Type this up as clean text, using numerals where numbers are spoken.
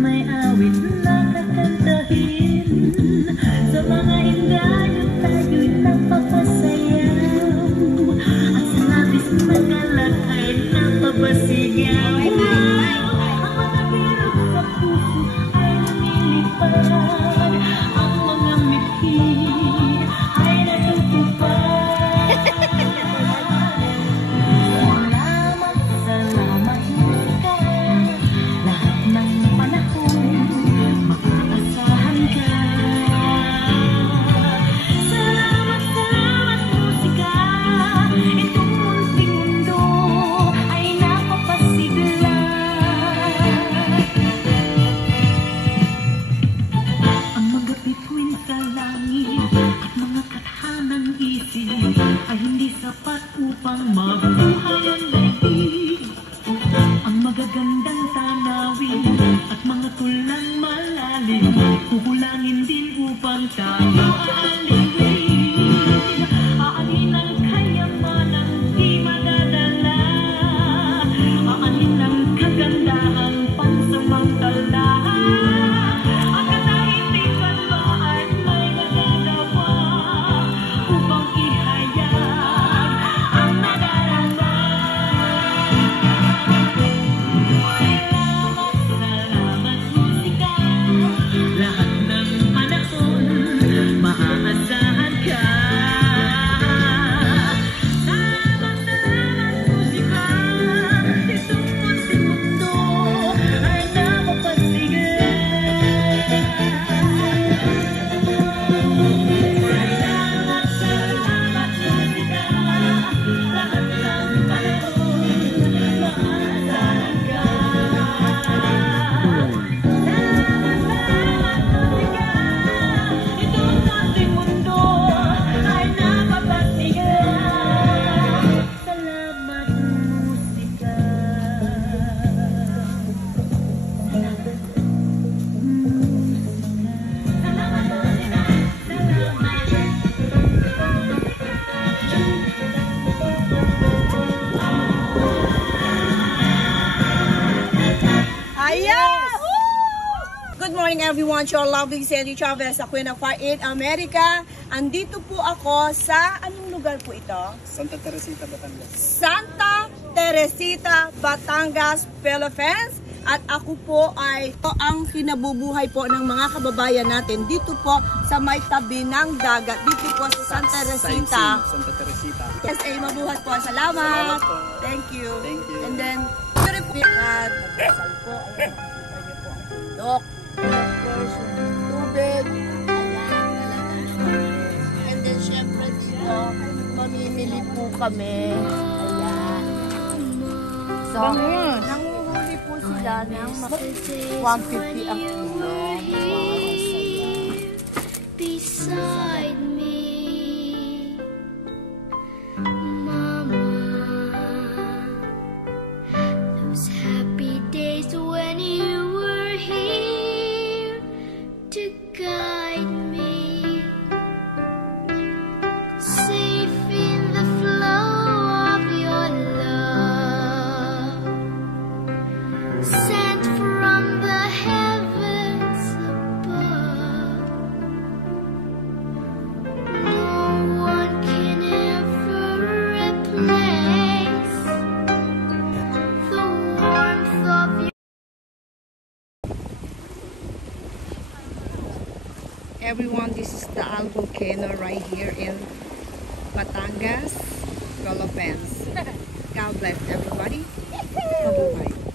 may awit na kakantahin. Sa mga indayo tayo'y napapasayaw, at sa labis magalakay napapasigaw. Ang mga birot sa puso ay lumilipad, ang mga mithi ay natutupad. Salamat, salamat musika, lahat ng panahon maaasahan ka. Salamat, salamat musika, itong munting mundo ay napapasigla. Ang mga bituin sa langit at mga kathanang isip ay hindi sapat upang mabuhay ang daigdig. Ang magagandang tanawin at mga tulang malalim kukulangin din upang tayo aalipin. Aanin ang kayamanang di madadala, aanin ang kagandahang pansamantala. Ang katahimikan ba ay may nagagawa upang ihayag ang nadarama. Salamat, salamat musika, lahat ng panahon maaasahan ka. Salamat, salamat musika, itong munting mundo ay napapasigaw. Salamat, salamat musika, lahat ng panahon maaasahan ka. Salamat, salamat musika, itong munting mundo ay napapasigaw. Salamat musika. Ayan! Good morning everyone, your lovely Sandy Chavez, ako yung Far 8 America. Andito po ako sa, anong lugar po ito? Santa Teresita, Batangas. Santa Teresita, Batangas, Philippines. At ako po ay ang kinabubuhay po ng mga kababayan natin dito po sa may tabi ng dagat, dito po sa Santa Teresita. Santa Teresita. SA, mabuhat po. Salamat. Salamat po. Thank you. Thank you. And then, purified. Nagdasal po. Ayan, nakikita niyo po ang bundok. Tapos, yung tubig. Ayan. And then, syempre dito, mamimili po kami. Ayan. So, nanguhuli po sila ng 150 ang kilo. Beside me, Mama, those happy days when you were here to guide me, safe in the flow of your love, sent from the heavens above. No one can ever replace the warmth of your. Everyone, this is the Al volcano right here in Batangas, Philippines. God bless everybody. Bye-bye.